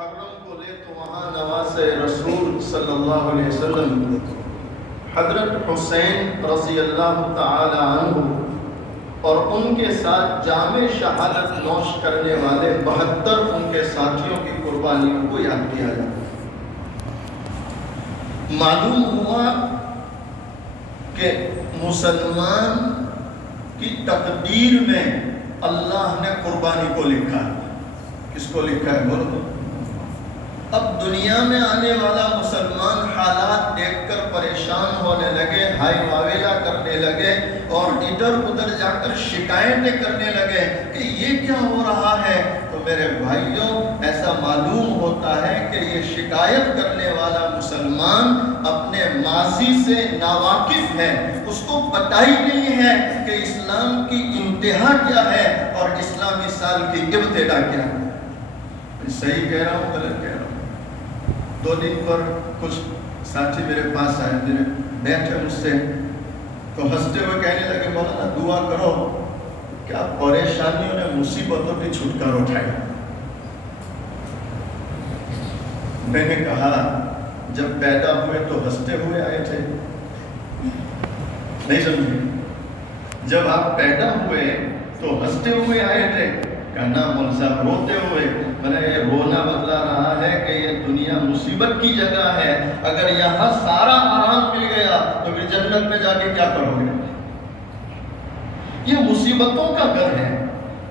محرم کو لے تو وہاں نواز رسول صلی اللہ علیہ وسلم حضرت حسین رضی اللہ تعالی عنہ اور ان کے ساتھ جام شہادت نوش کرنے والے 72 ان کے ساتھیوں کی قربانیوں کو یاد کیا جاتا ہے۔ معلوم ہوا کہ مسلمان کی تقدیر میں اللہ نے قربانی کو لکھا ہے۔ کس کو لکھا ہے بولو؟ اب دنیا میں آنے والا مسلمان حالات دیکھ کر پریشان ہونے لگے، ہائی واویلا کرنے لگے اور ادھر ادھر جا کر شکایتیں کرنے لگے کہ یہ کیا ہو رہا ہے۔ تو میرے بھائیوں، ایسا معلوم ہوتا ہے کہ یہ شکایت کرنے والا مسلمان اپنے ماضی سے ناواقف ہے، اس کو پتہ ہی نہیں ہے کہ اسلام کی انتہا کیا ہے اور اسلامی سال کی ابتدا کیا ہے۔ صحیح کہہ رہا ہوں غلط کہہ رہا ہوں؟ 2 دن پر کچھ ساتھی میرے پاس آئے، میرے بیٹھے مجھ سے تو ہنستے ہوئے کہنے لگے مولانا دعا کرو کیا پریشانیوں نے مصیبتوں کی چھٹکارا اٹھایا۔ میں نے کہا جب پیدا ہوئے تو ہنستے ہوئے آئے تھے، نہیں سمجھے؟ جب آپ پیدا ہوئے تو ہنستے ہوئے آئے تھے؟ کہنا مول صاحب روتے ہوئے۔ میں نے یہ رونا بتلا رہا ہے کہ یہ دنیا مصیبت کی جگہ ہے، اگر یہاں سارا آرام مل گیا تو پھر جنت میں جا کے کیا کرو گے؟ یہ مصیبتوں کا گھر ہے،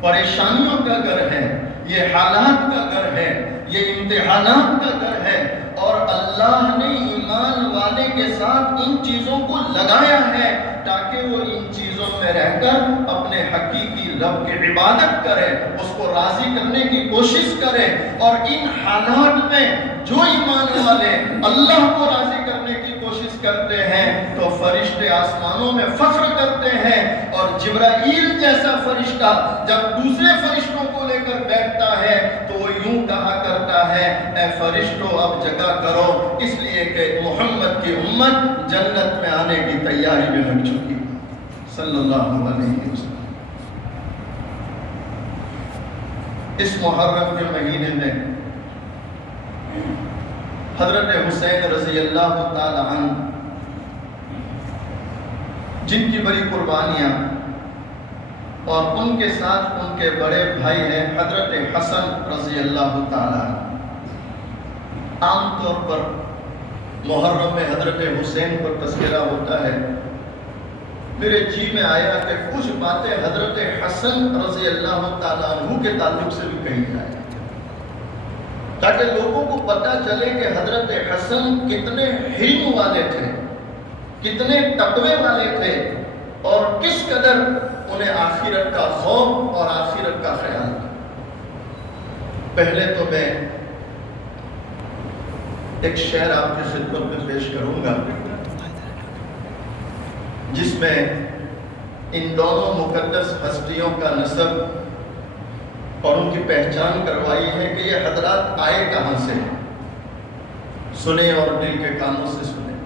پریشانیوں کا گھر ہے، یہ حالات کا گھر ہے، یہ امتحانات کا گھر ہے، اور اللہ نے ایمان والے کے ساتھ ان چیزوں کو لگایا ہے تاکہ وہ ان چیزوں میں رہ کر اپنے حقیقی رب کی عبادت کرے، اس کو راضی کرنے کی کوشش کرے۔ اور ان حالات میں جو ایمان والے اللہ کو راضی کرنے کی کوشش کرتے ہیں تو فرشتے آسمانوں میں فخر کرتے ہیں، اور جبرائیل جیسا فرشتہ جب دوسرے فرشتوں کو لے کر بیٹھتا ہے تو وہ یوں کہا کرتا ہے اے فرشتوں اب جگہ کرو، اس لیے کہ محمد کی امت جنت میں آنے کی تیاری میں لگ چکی صلی اللہ علیہ وسلم۔ اس محرم کے مہینے میں حضرت حسین رضی اللہ تعالی عنہ جن کی بڑی قربانیاں اور ان کے ساتھ ان کے بڑے بھائی ہیں حضرت حسن رضی اللہ تعالی عنہ، عام طور پر محرم میں حضرت حسین پر تذکرہ ہوتا ہے۔ میرے جی میں آیا کہ کچھ باتیں حضرت حسن رضی اللہ تعالیٰ عنہ کے تعلق سے بھی کہی جائے تاکہ لوگوں کو پتہ چلے کہ حضرت حسن کتنے حلم والے تھے، کتنے تقوی والے تھے، اور کس قدر انہیں آخرت کا خوف اور آخرت کا خیال تھا۔ پہلے تو میں ایک شعر آپ کی خدمت میں پیش کروں گا جس میں ان دونوں مقدس ہستیوں کا نسب اور ان کی پہچان کروائی ہے کہ یہ حضرات آئے کہاں سے، سنیں اور دل کے کانوں سے سنیں۔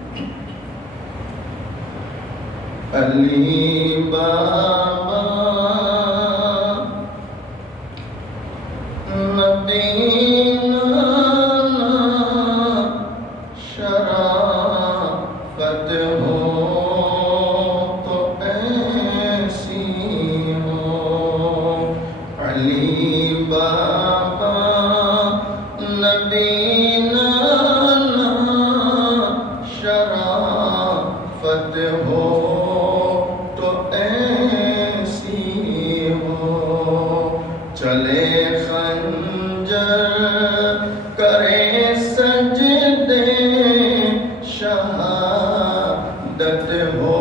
علی بابا مدینہ شرافت ہو تو ایسی ہو، علی بابا مدینہ شرافت ہو تو ایسی ہو، چلے خنجر کرے سجدے شہادت ہو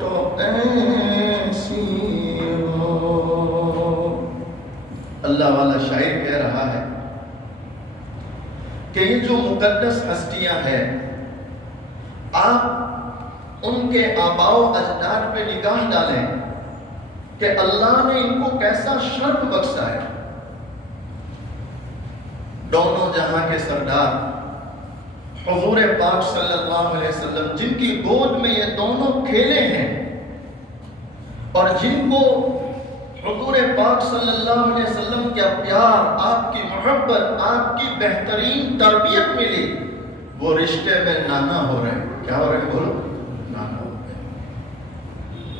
تو ایسی ہو۔ اللہ والا شاعر کہہ رہا ہے کہ یہ جو مقدس ہستیاں ہیں، آپ ان کے آباء و اجداد پہ نگاہ ڈالیں کہ اللہ نے ان کو کیسا شرف بخشا ہے۔ دونوں جہاں کے سردار حضور پاک صلی اللہ علیہ وسلم جن کی گود میں یہ دونوں کھیلے ہیں اور جن کو حضور پاک صلی اللہ علیہ وسلم کا پیار، آپ کی محبت، آپ کی بہترین تربیت ملی، وہ رشتے میں نانا ہو رہے ہیں. کیا ہو رہے ہیں؟ بولو، نانا ہو رہے ہیں.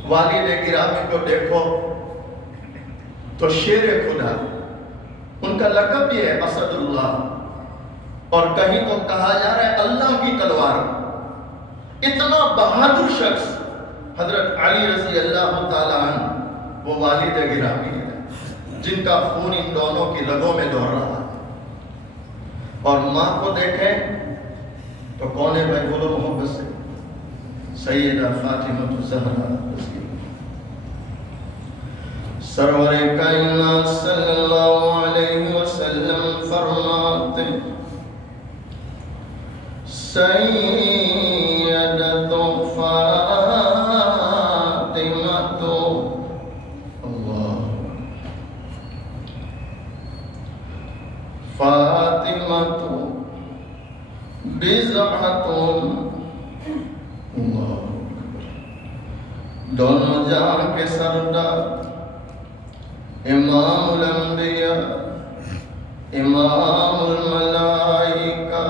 والد گرامی کو دیکھو تو شیر خدا، ان کا لقب یہ ہے اسد اللہ، اور کہیں تو کہا جا رہا ہے اللہ کی تلوار. اتنا بہادر شخص حضرت علی رضی اللہ تعالیٰ عنہ، وہ والد گرامی ہے جن کا خون ان دونوں کی رگوں میں دوڑ رہا ہے. اور ماں کو دیکھیں تو کون ہے بھائی؟ بولو محبت سے، سیدہ فاطمہ الزہرا. سرور کائنات صلی اللہ علیہ وسلم فرماتے سیدۃ فاطمہ، اللہ، فاطمہ بضعۃ، اللہ، دونوں جہاں کے سردار، امام الانبیاء، امام الملائکہ،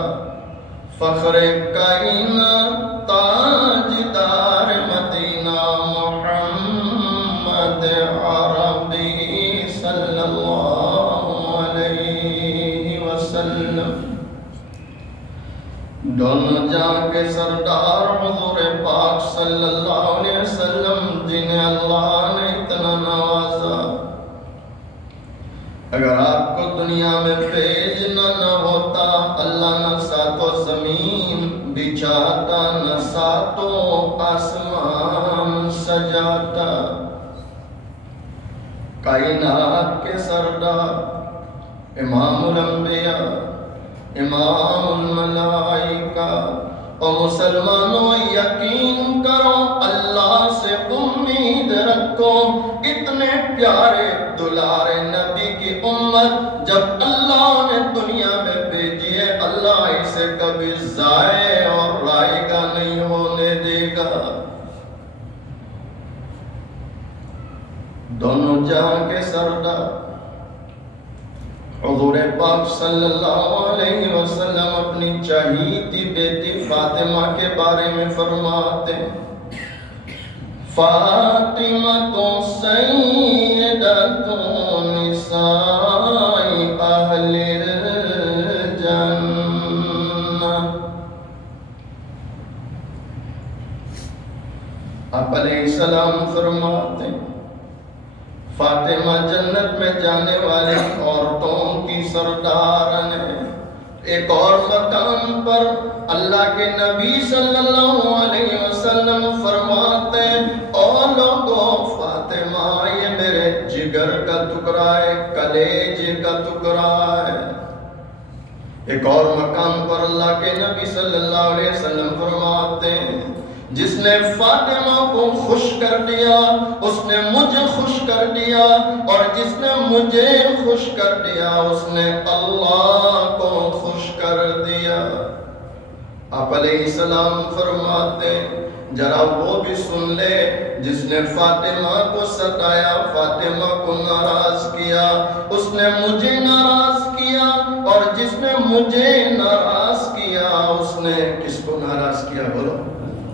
فخر کائنات، تاجدار مدینہ، محمد عربی صلی اللہ علیہ وسلم. دونوں جہاں کے سردار حضور پاک صلی اللہ علیہ وسلم، جنہیں اللہ نے اتنا نوازا. اگر آپ کو دنیا میں بھیجنا نہ ہوتا، اللہ نہ ساتوں زمین بچھاتا، نہ ساتوں آسمان سجاتا. کائنات کے سردار، امام الانبیاء، امام الملائکہ. اور مسلمانوں یقین کرو، اللہ سے امید رکھو، اتنے پیارے دلارے نبی کی امت جب اللہ نے دنیا میں بھیجی ہے، اللہ اسے کبھی ضائع اور رائگاں نہیں ہونے دے گا. دونوں جہاں کے سردار حضور پاک صلی اللہ علیہ وسلم اپنی چہیتی بیٹی فاطمہ کے بارے میں فرماتے ہیں فاطمہ تو سیدۃ نساء اہل الجنہ. آپ علیہ السلام فرماتے ہیں فاطمہ جنت میں جانے والی عورتوں کی سردار ہے. ایک اور مقام پر اللہ کے نبی صلی اللہ علیہ وسلم فرماتے ہیں اے لوگوں، فاطمہ یہ میرے جگر کا ٹکڑا ہے، کلیجے کا ٹکڑا ہے. ایک اور مقام پر اللہ کے نبی صلی اللہ علیہ وسلم فرماتے ہیں جس نے فاطمہ کو خوش کر دیا اس نے مجھے خوش کر دیا، اور جس نے مجھے خوش کر دیا اس نے اللہ کو خوش کر دیا. آپ علیہ السلام فرماتے ذرا وہ بھی سن لے جس نے فاطمہ کو ستایا، فاطمہ کو ناراض کیا، اس نے مجھے ناراض کیا، اور جس نے مجھے ناراض کیا اس نے کس کو ناراض کیا؟ بولو،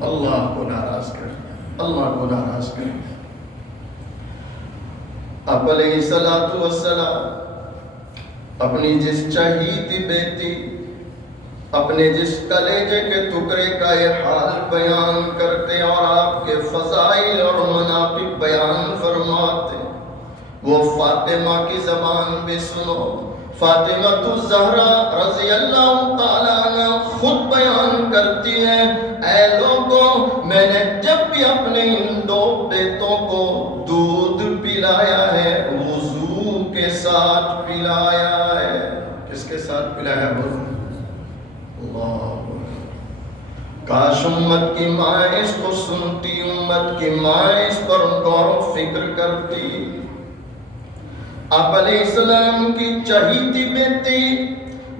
اللہ کو ناراض کر دیا، اللہ کو ناراض کر دیا. آپ علیہ السلام اپنی جس چہیتی بیٹی، اپنے جس کلیجے کے ٹکڑے کا یہ حال بیان کرتے اور آپ کے فضائل اور مناقب بیان فرماتے، وہ فاطمہ کی زبان بھی سنو. فاطمہ الزہرا رضی اللہ تعالیٰ عنہ خود بیان کرتی ہے اے لوگوں، میں نے جب بھی اپنے ان دو بیٹوں کو دودھ پلایا ہے وضو کے ساتھ پلایا ہے. کس کے ساتھ پلایا؟ بولو، اللہ. کاش امت کی ماں اس کو سنتی، امت کی ماں اس پر غور و فکر کرتی. آپ علیہ السلام کی چہیتی بیٹی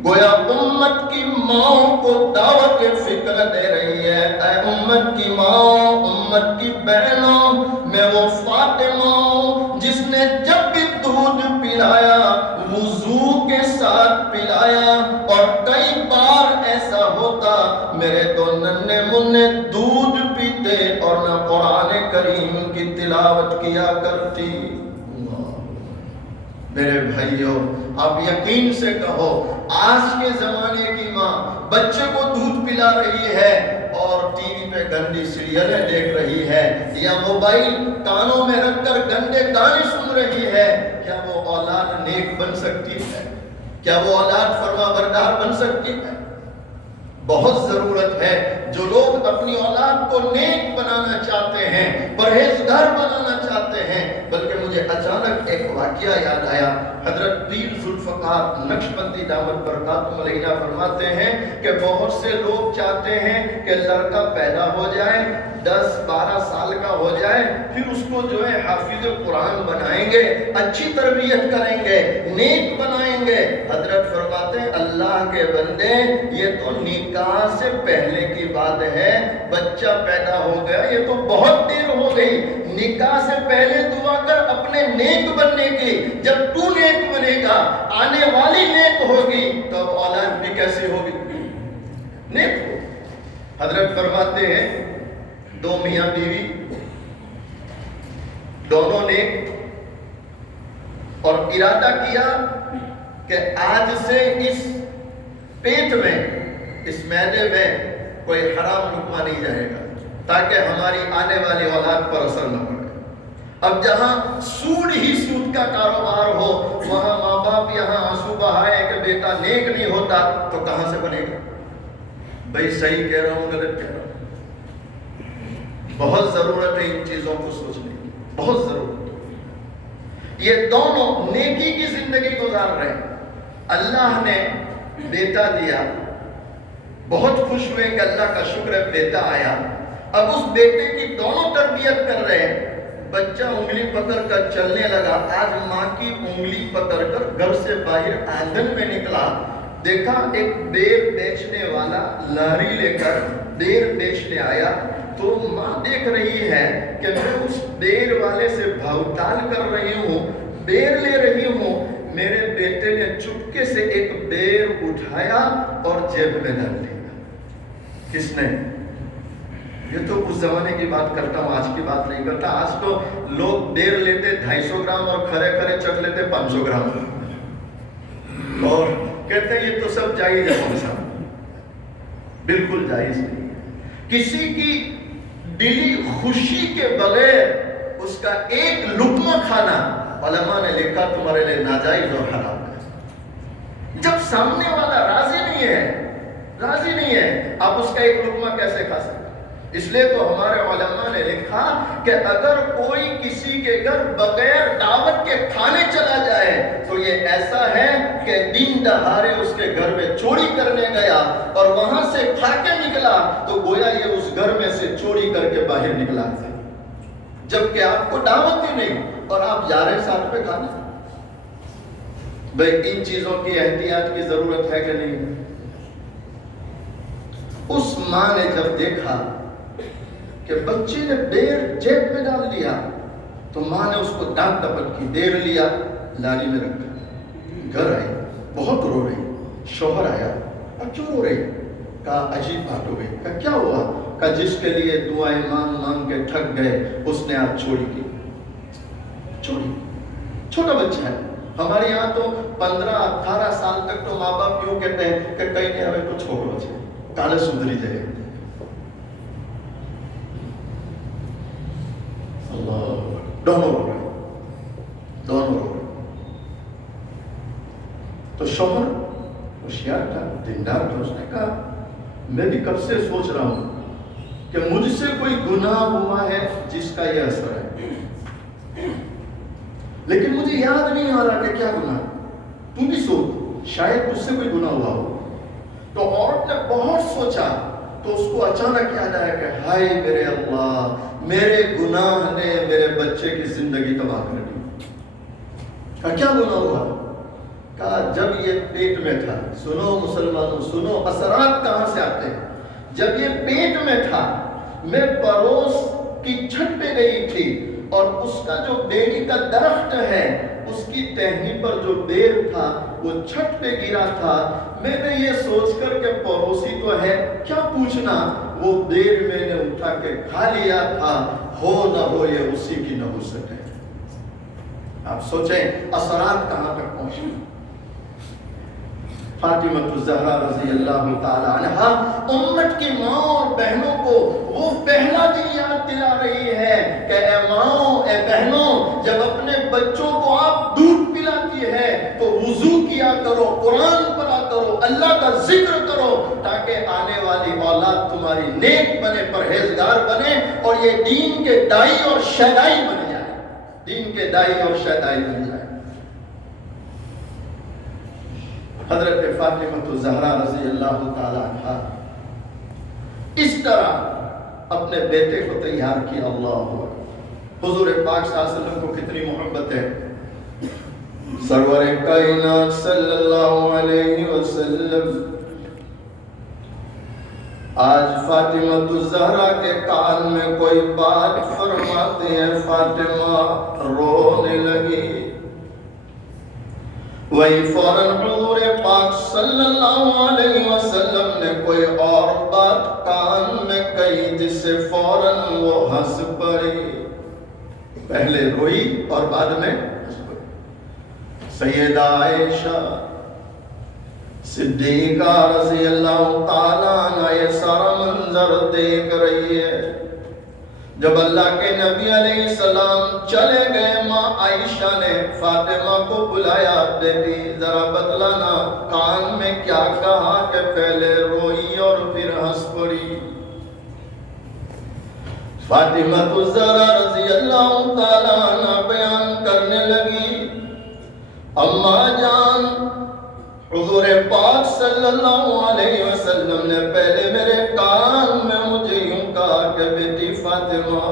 گویا امت کی ماں کو دعوت فکر دے رہی ہے. اے امت کی ماں، امت کی بہنوں، میں وہ فاطمہ ہوں جس نے جب پلایا، وضو کے ساتھ پلایا، اور کئی بار ایسا ہوتا میرے تو ننھے منھے دودھ پیتے اور نہ قرآن کریم کی تلاوت کیا کرتی۔ میرے بھائیوں، آپ یقین سے کہو، آج کے زمانے کی ماں بچے کو دودھ پلا رہی ہے اور ٹی وی پہ گندی سیریلیں دیکھ رہی ہے، یا موبائل کانوں میں رکھ کر گندے گانے سن رہی ہے، کیا وہ اولاد نیک بن سکتی ہے؟ کیا وہ اولاد فرما بردار بن سکتی ہے؟ بہت ضرورت ہے جو لوگ اپنی اولاد کو نیک بنانا چاہتے ہیں، پرہیزگار بنانا چاہتے ہیں۔ بلکہ مجھے اچانک ایک واقعہ یاد آیا۔ حضرت پیر ذوالفقار نقشبندی دامت برکاتہم علیہ فرماتے ہیں کہ بہت سے لوگ چاہتے ہیں کہ لڑکا پیدا ہو جائے، 10-12 سال کا ہو جائے، پھر اس کو جو ہے حافظ قرآن بنائیں گے، اچھی تربیت کریں گے، نیک بنائیں گے۔ حضرت فرماتے ہیں اللہ کے بندے، یہ تو نکاح سے پہلے کی بات ہے، بچہ پیدا ہو گیا یہ تو بہت دیر ہو گئی۔ نکاح سے پہلے دعا کر اپنے نیک بننے کی، جب تو نیک بنے گا آنے والی نیک ہوگی تو اب اولاد بھی کیسی ہوگی؟ نیک ہو۔ حضرت فرماتے ہیں دو میاں بیوی دونوں نے اور ارادہ کیا کہ آج سے اس پیٹ میں، اس معدے میں کوئی حرام لقمہ نہیں جائے گا تاکہ ہماری آنے والی اولاد پر اثر نہ پڑے۔ اب جہاں سود ہی سود کا کاروبار ہو، وہاں ماں باپ یہاں آنسو بہائے کہ بیٹا نیک نہیں ہوتا تو کہاں سے بنے گا؟ بھائی صحیح کہہ رہا ہوں غلط کہہ رہا ہوں؟ بہت ضرورت ہے ان چیزوں کو سوچنے کی، بہت ضرورت ہے۔ یہ دونوں نیکی کی زندگی گزار رہے ہیں، اللہ نے بیٹا دیا، بہت خوش ہوئے کہ اللہ کا شکر ہے بیٹا آیا۔ اب اس بیٹے کی دونوں تربیت کر رہے ہیں۔ بچہ انگلی پکڑ کر چلنے لگا، آج ماں کی انگلی پکڑ کر گھر سے باہر آنگن میں نکلا، دیکھا ایک بیر بیچنے والا لاری لے کر بیر بیچنے آیا، تو ماں دیکھ رہی ہے کہ میں اس بیر والے سے بھاؤ تال کر رہی ہوں، بیر لے رہی ہوں۔ میرے بیٹے نے چپکے سے ایک بیر اٹھایا اور جیب میں ڈال دیا۔ کس نے؟ یہ تو اس زمانے کی بات کرتا ہوں، آج کی بات نہیں کرتا۔ آج تو لوگ بیر لیتے 250 گرام اور کھڑے کھڑے چکھ لیتے 500 گرام، اور کہتے ہیں یہ تو سب جائز ہے مولوی صاحب۔ بالکل جائز نہیں ہے۔ کسی کی دلی خوشی کے بغیر اس کا ایک لقمہ کھانا، علماء نے لکھا تمہارے لیے ناجائز اور حرام ہے۔ جب سامنے والا راضی نہیں ہے آپ اس کا ایک لقمہ کیسے کھا سکتے؟ اس لیے تو ہمارے علماء نے لکھا کہ اگر کوئی کسی کے گھر بغیر دعوت کے کھانے چلا جائے تو یہ ایسا ہے کہ دن دہاڑے اس کے گھر میں چوری کرنے گیا اور وہاں سے کھا کے نکلا تو گویا یہ اس گھر میں سے چوری کر کے باہر نکلا ہے، جبکہ آپ کو دعوت ہی نہیں اور آپ جا رہے ساتھ پہ کھانا۔ بھائی ان چیزوں کی احتیاط کی ضرورت ہے کہ نہیں؟ اس ماں نے جب دیکھا کہ بچے نے بیر جیب میں ڈال دیا تو ماں نے اس کو ڈانٹ ڈپٹ کی، دیر لیا، لاری میں رکھا۔ گھر آئی، بہت رو رہی، شوہر آیا، اب کیوں رو رہی؟ کہا عجیب بات ہو گئی۔ کہا کیا ہوا؟ کہا جس کے لیے دعائیں مانگ کے تھک گئے اس نے آج چوری کی۔ چوری، چھوٹا بچہ ہے۔ ہمارے یہاں تو 15-18 سال تک تو ماں باپ یوں کہتے ہیں کہ کہیں نہیں ہمیں کچھ چھوڑو بچے کالے سدھری جائے۔ دونوں رو رہے، تو شوہر ہوشیار تھا، دیندار تھا، اس نے کہا میں بھی کب سے سوچ رہا ہوں کہ مجھ سے کوئی گناہ ہوا ہے جس کا یہ اثر ہے، لیکن مجھے یاد نہیں آ رہا کہ کیا گناہ۔ تو بھی سوچ، شاید تجھ سے کوئی گناہ ہوا ہو۔ تو عورت نے بہت سوچا تو اس کو اچانک یاد آیا کہ ہائے میرے اللہ، میرے گناہ نے میرے بچے کی زندگی تباہ کر دی۔ کہا کیا گناہ ہوا؟ کہا جب یہ پیٹ میں تھا، سنو مسلمانوں سنو، اثرات کہاں سے آتے ہیں۔ جب یہ پیٹ میں تھا میں پڑوس کی چھت پہ گئی تھی اور اس کا جو بیری کا درخت ہے اس کی ٹہنی پر جو بیر تھا وہ چھت پہ گرا تھا. میں نے یہ سوچ کر کہ پڑوسی تو ہے کیا پوچھنا, وہ بیر میں نے اٹھا کے کھا لیا تھا. ہو نہ ہو یہ اسی کی نحوست ہے. آپ سوچیں اثرات کہاں تک پہنچے. فاطمہ الزہرا رضی اللہ تعالی عنہا امت کی ماں اور بہنوں کو وہ پہلا دن یاد دلا رہی ہے کہ اے ماں اے بہنوں, جب اپنے بچوں کو آپ دودھ پلاتی ہے تو وضو کیا کرو, قرآن پڑھا کرو, اللہ کا ذکر کرو, تاکہ آنے والی اولاد تمہاری نیک بنے, پرہیزگار بنے اور یہ دین کے دائی اور شیدائی بن جائے. دین کے دائی اور شیدائی بن جائے. حضرت فاطمہ الزہرا رضی اللہ تعالی عنہا اس طرح اپنے بیٹے کو تیار کیا. اللہ حضور پاک صلی اللہ علیہ وسلم کو کتنی محبت ہے. سرور کائنات صلی اللہ علیہ وسلم آج فاطمہ الزہرا کے کان میں کوئی بات فرماتے ہیں, فاطمہ رونے لگی. وہی فوراً حضور پاک صلی اللہ علیہ وسلم نے کوئی اور بات کان میں کہی جس سے فوراً وہ ہنس پڑی. پہلے روئی اور بعد میں ہنس پڑی. سیدہ عائشہ صدیقہ رضی اللہ تعالیٰ عنہ یہ سارا منظر دیکھ رہی ہے. جب اللہ کے نبی علیہ السلام چلے گئے, ماں عائشہ نے فاطمہ کو بلایا, بیٹی ذرا بتلانا کان میں کیا کہا کہ پہلے روئی اور پھر ہنس پڑی. فاطمہ الزہرا رضی اللہ تعالیٰ عنہ بیان کرنے لگی, اماں جان حضور پاک صلی اللہ علیہ وسلم نے پہلے میرے کان میں مجھے یوں کہا کہ بیٹی فاطمہ,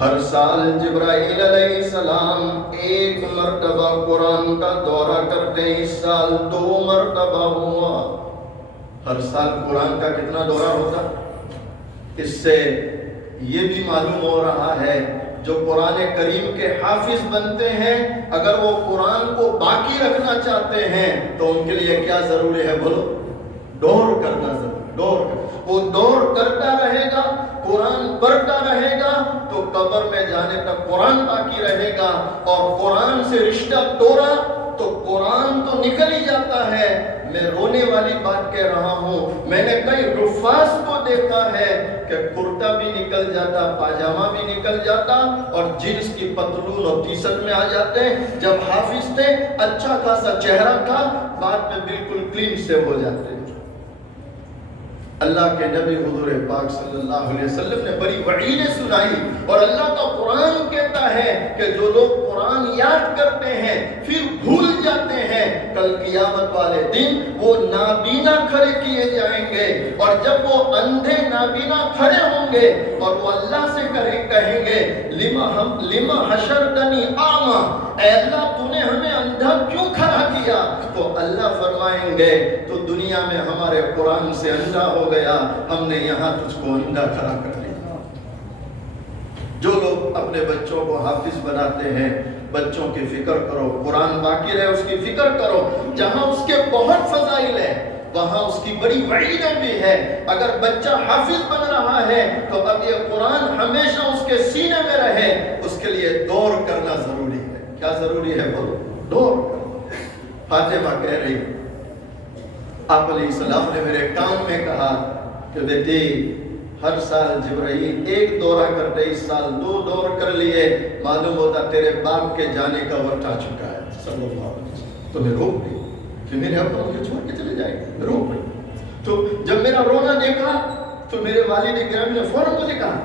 ہر سال جبرائیل علیہ السلام ایک مرتبہ قرآن کا دورہ کرتے, اس سال 2 مرتبہ ہوا. ہر سال قرآن کا کتنا دورہ ہوتا؟ اس سے یہ بھی معلوم ہو رہا ہے جو قرآن کریم کے حافظ بنتے ہیں, اگر وہ قرآن کو باقی رکھنا چاہتے ہیں تو ان کے لیے کیا ضروری ہے بولو؟ دور کرنا ضروری. دور وہ دور کرتا رہے گا, قرآن پڑھتا رہے گا تو قبر میں جانے تک قرآن باقی رہے گا. اور قرآن سے رشتہ توڑا تو قرآن تو نکل ہی جاتا ہے. میں رونے والی بات کہہ رہا ہوں, میں نے کئی حفاظ کو دیکھا ہے کہ کرتا بھی نکل جاتا, پاجامہ بھی نکل جاتا اور جنس کی پتلون اور ٹی شرٹ میں آ جاتے. جب حافظ تھے اچھا خاصا چہرہ تھا, بعد میں بالکل کلین سے ہو جاتے. اللہ کے نبی حضور پاک صلی اللہ علیہ وسلم نے بڑی وعیدیں سنائی, اور اللہ کا قرآن کہتا ہے کہ جو لوگ قرآن یاد کرتے ہیں پھر بھول جاتے ہیں, کل قیامت والے دن وہ نابینا کھڑے کیے جائیں گے, اور جب وہ اندھے نابینا کھڑے ہوں گے اور وہ اللہ سے کہیں گے لما حشرتنی اعمی, اے اللہ تو نے ہمیں اندھا کیوں کھڑا کیا؟ تو اللہ فرمائیں گے تو دنیا میں ہمارے قرآن سے اندھا ہو گیا, ہم نے یہاں تجھ کو اندھا کھڑا کر دیا. جو لوگ اپنے بچوں کو حافظ بناتے ہیں, بچوں کی فکر کرو, قرآن باقی رہے اس کی فکر کرو. جہاں اس کے بہت فضائل ہیں وہاں اس کی بڑی وعیدیں بھی ہے. اگر بچہ حافظ بن رہا ہے تو اب یہ قرآن ہمیشہ اس کے سینے میں رہے, اس کے لیے دور کرنا ضروری ہے. کیا ضروری ہے بولو؟ دور. فاطمہ کہہ رہی, آپ علیہ السلام نے میرے کان میں کہا کہ بیٹی ہر سال جبرائیل ایک دورہ کرتے, اس سال 2 دور کر لیے, معلوم ہوتا تیرے باپ کے جانے کا وقت آ چکا ہے صلی اللہ علیہ وسلم. تو میں روک گئی کہ میرے ابا مجھے چھوڑ کے چلے جائیں گے, روک گئی. تو جب میرا رونا دیکھا تو میرے والد گرامی نے فوراً مجھے کہا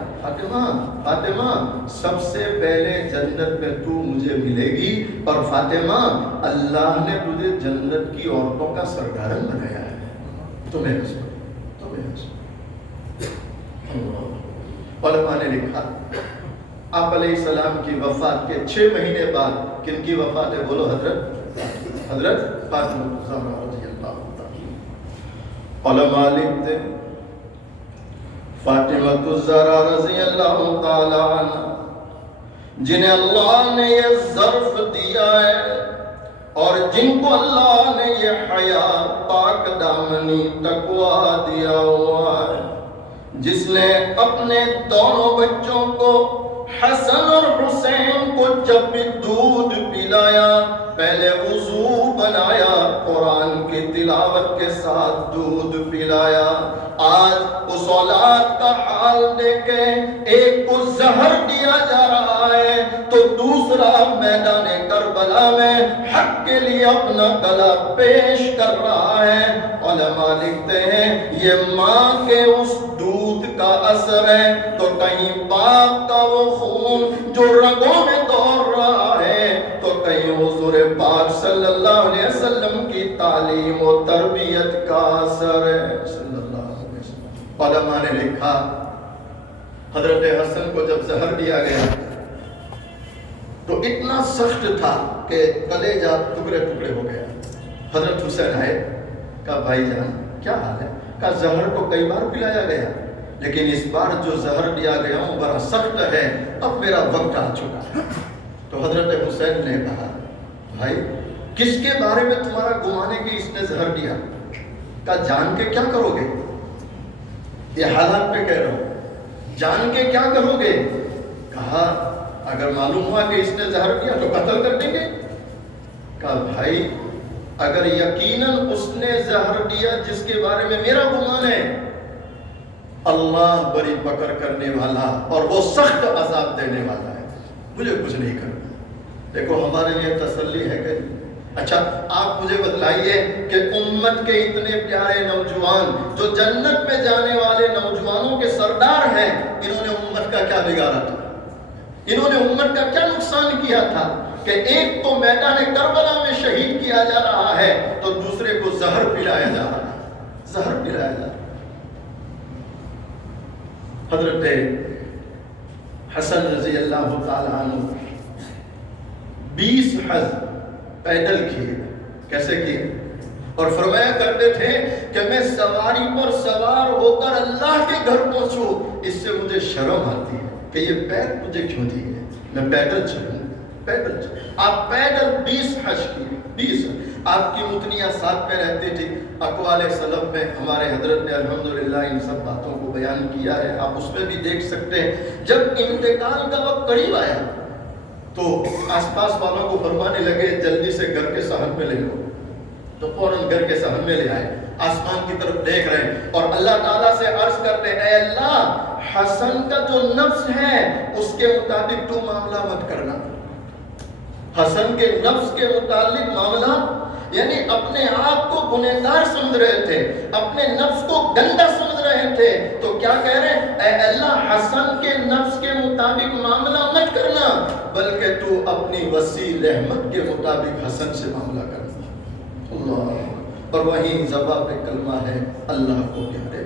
فاطمہ سب سے پہلے جنت میں تو مجھے ملے گی, اور فاطمہ اللہ نے تجھے جنت کی عورتوں کا سردارن بنایا ہے. تمہیں علماء نے لکھا آپ علیہ السلام کی وفات کے 6 مہینے بعد, کن کی وفات ہے بولو؟ حضرت فاطمہ الزہرا رضی اللہ تعالیٰ. علماء لکھتے فاطمہ الزہرا رضی اللہ تعالیٰ عنہ جنہیں اللہ نے یہ ظرف دیا ہے اور جن کو اللہ نے یہ حیا، پاک دامنی، تقویٰ دیا ہوا ہے، جس نے اپنے دونوں بچوں کو، حسن اور حسین کو، جب بھی دودھ پلایا پہلے وضو بنایا، قرآن کی تلاوت کے ساتھ دودھ پلایا۔ آج اس اولاد کا حال دیکھیں، ایک کو زہر دیا جا رہا ہے تو دوسرا میدان کربلا میں حق کے لیے اپنا گلا پیش کر رہا ہے۔ علماء لکھتے ہیں یہ ماں کے اس دودھ کا اثر ہے، تو کہیں باپ کا وہ خون جو رگوں میں دوڑ رہا ہے، تو کہیں حضور پاک صلی اللہ علیہ وسلم کی تعلیم و تربیت کا اثر ہے صلی اللہ علیہ وسلم۔ علماء نے لکھا حضرت حسن کو جب زہر دیا گیا تو اتنا سخت تھا کہ کلیجہ ٹکڑے ٹکڑے ہو گیا۔ حضرت حسین آئے، کہا بھائی جان کیا حال ہے؟ کہا زہر کو کئی بار پلایا گیا لیکن اس بار جو زہر دیا گیا ہوں بڑا سخت ہے، اب میرا وقت آ چکا ہے۔ تو حضرت حسین نے کہا بھائی کس کے بارے میں تمہارا گمان ہے کہ اس نے زہر دیا؟ کہا جان کے کیا کرو گے؟ یہ حالات پہ کہہ رہا ہوں، جان کے کیا کرو گے؟ کہا اگر معلوم ہوا کہ اس نے زہر دیا تو قتل کر دیں گے۔ کہا بھائی اگر یقیناً اس نے زہر دیا جس کے بارے میں میرا گمان ہے، اللہ بری پکڑ کرنے والا اور وہ سخت عذاب دینے والا ہے، مجھے کچھ نہیں کرنا۔ دیکھو ہمارے لیے تسلی ہے کہ اچھا آپ مجھے بتلائیے کہ امت کے اتنے پیارے نوجوان جو جنت میں جانے والے نوجوانوں کے سردار ہیں، انہوں نے امت کا کیا بگاڑا تھا؟ انہوں نے امت کا کیا نقصان کیا تھا کہ ایک کو میدان کربلا میں شہید کیا جا رہا ہے تو دوسرے کو زہر پلایا جا رہا ہے، زہر پلایا جا رہا ہے۔ حضرت حسن رضی اللہ تعالیٰ عنہ 20 حج پیدل کیے۔ کیسے کیے؟ اور فرمایا کرتے تھے کہ میں سواری پر سوار ہو کر اللہ کے گھر پہنچوں، اس سے مجھے شرم آتی ہے کہ یہ پیر مجھے کیوں دیے، میں پیدل چلوں، پیدل چلوں۔ آپ پیدل 20 حج کیے، 20۔ آپ کی متنیاں ساتھ میں رہتی تھی۔ اقوال سلف میں ہمارے حضرت نے الحمدللہ ان سب باتوں کو بیان کیا ہے، آپ اس میں بھی دیکھ سکتے ہیں۔ جب انتقال کا وقت قریب آیا تو آس پاس والوں کو فرمانے لگے جلدی سے گھر کے صحن میں لے لو، تو فوراً گھر کے صحن میں لے آئے، آسمان کی طرف دیکھ رہے ہیں اور اللہ تعالیٰ سے عرض کرتے اے اللہ حسن کا جو نفس ہے اس کے مطابق تو معاملہ مت کرنا۔ حسن کے نفس کے متعلق معاملہ، یعنی اپنے آپ کو گنہگار سمجھ رہے تھے، اپنے نفس کو گندا سمجھ رہے تھے، تو کیا کہہ رہے ہیں اے اللہ حسن کے نفس کے مطابق معاملہ مت کرنا، بلکہ تو اپنی وسیع رحمت کے مطابق حسن سے معاملہ کرنا۔ اللہ، اور وہیں زباں پہ کلمہ ہے اللہ کو پیارے۔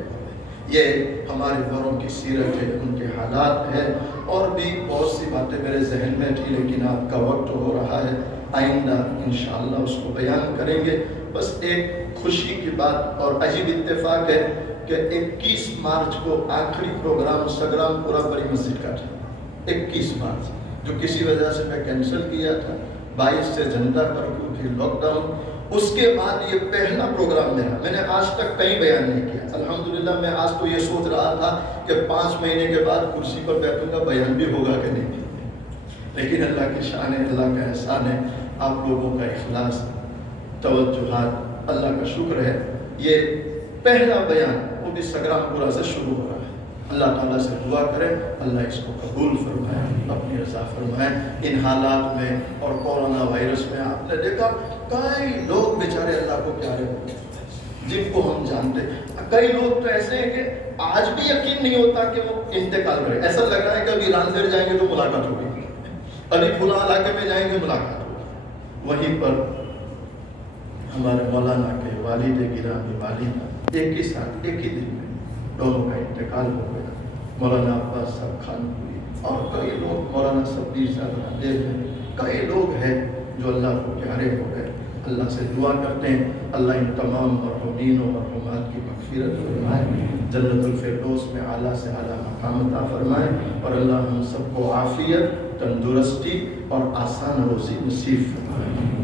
یہ ہمارے بڑوں کی سیرت ہے، ان کے حالات ہے، اور بھی بہت سی باتیں میرے ذہن میں تھی لیکن آپ کا وقت ہو رہا ہے، آئندہ انشاءاللہ اس کو بیان کریں گے۔ بس ایک خوشی کی بات اور عجیب اتفاق ہے کہ 21 مارچ کو آخری پروگرام سگرام پورہ بڑی مسجد کا تھا، 21 مارچ، جو کسی وجہ سے میں کینسل کیا تھا، 22 سے جنتا کرفیو تھی، لاک ڈاؤن۔ اس کے بعد یہ پہلا پروگرام میرا، میں نے آج تک کہیں بیان نہیں کیا۔ الحمدللہ میں آج تو یہ سوچ رہا تھا کہ 5 مہینے کے بعد کرسی پر بیٹھوں گا، بیان بھی ہوگا کہ نہیں، لیکن اللہ کی شان ہے، اللہ کا احسان ہے، آپ لوگوں کا اخلاص، توجہات، اللہ کا شکر ہے۔ یہ پہلا بیان وہ بھی سگرام پورہ سے شروع ہو رہا ہے۔ اللہ تعالیٰ سے دعا کریں اللہ اس کو قبول فرمائے، اپنی رضا فرمائے۔ ان حالات میں اور کورونا وائرس میں آپ نے دیکھا کئی لوگ بیچارے اللہ کو پیارے ہوتے ہیں جن کو ہم جانتے ہیں، کئی لوگ تو ایسے ہیں کہ آج بھی یقین نہیں ہوتا کہ وہ انتقال کرے، ایسا لگ رہا ہے کہ ابھی ایران پھر جائیں گے تو ملاقات ہوگی، ابھی فلاں علاقے میں جائیں گے ملاقات ہوگی۔ وہیں پر ہمارے مولانا کے والد گرامی والد ایک ہی ساتھ ایک ہی دن میں دونوں کا انتقال ہو گیا، مولانا عباس صاحب خانپوری، اور کئی لوگ، مولانا صبیر صاحب نادر ہیں، کئی لوگ ہیں جو اللہ کو پیارے ہو گئے۔ اللہ سے دعا کرتے ہیں اللہ ان تمام مرحومین و مرحومات کی مغفرت فرمائے، جنت الفردوس میں اعلیٰ سے اعلیٰ مقام عطا فرمائے، اور اللہ ہم سب کو عافیت، تندرستی اور آسان روزی نصیب فرمائے۔